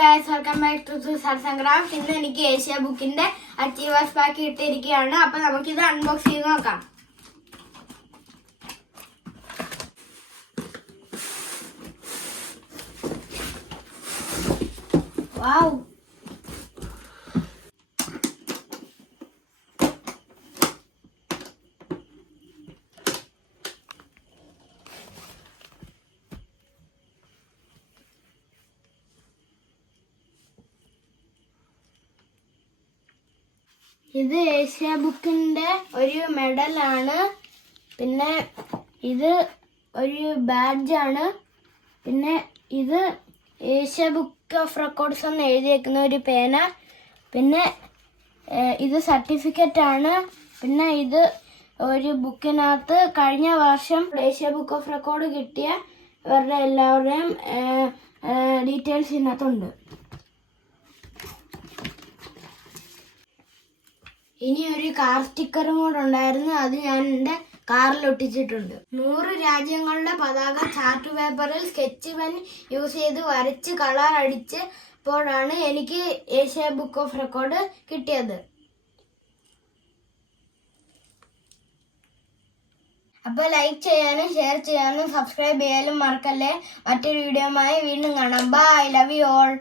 guys, welcome back to Arts and Crafts. ഇന്ന് എനിക്ക് Asia ബുക്കിന്റെ അച്ചീവേഴ്സ് പാക്ക് കിട്ടിയിരിക്കുകയാണ്. അപ്പോൾ നമുക്ക് ഇത് അൺബോക്സ് ചെയ്ത് നോക്കാം. Wow. ഇത് ഏഷ്യ ബുക്കിന്റെ ഒരു മെഡലാണ്. പിന്നെ ഇത് ഒരു ബാഡ്ജാണ്. പിന്നെ ഇത് ഏഷ്യ ബുക്ക് ഓഫ് റെക്കോർഡ്സ് എന്ന് എഴുതിയേക്കുന്ന ഒരു പേന. പിന്നെ ഇത് സർട്ടിഫിക്കറ്റ് ആണ്. പിന്നെ ഇത് ഒരു ബുക്കിനകത്ത് കഴിഞ്ഞ വർഷം ഏഷ്യ ബുക്ക് ഓഫ് റെക്കോർഡ് കിട്ടിയ ഇവരുടെ എല്ലാവരുടെയും ഡീറ്റെയിൽസ് ഇതിനകത്തുണ്ട്. ഇനി ഒരു കാർ സ്റ്റിക്കറും കൂടെ ഉണ്ടായിരുന്നു. അത് ഞാൻ എൻ്റെ കാറിൽ ഒട്ടിച്ചിട്ടുണ്ട്. 100 രാജ്യങ്ങളുടെ പതാക ചാർട്ട് പേപ്പറിൽ സ്കെച്ച് പെൻ യൂസ് ചെയ്ത് വരച്ച് കളർ അടിച്ചപ്പോഴാണ് എനിക്ക് ഏഷ്യ ബുക്ക് ഓഫ് റെക്കോർഡ് കിട്ടിയത്. അപ്പോൾ ലൈക്ക് ചെയ്യാനും ഷെയർ ചെയ്യാനും സബ്സ്ക്രൈബ് ചെയ്യാനും മറക്കല്ലേ. മറ്റൊരു വീഡിയോയുമായി വീണ്ടും കാണാം. Bye, love you all.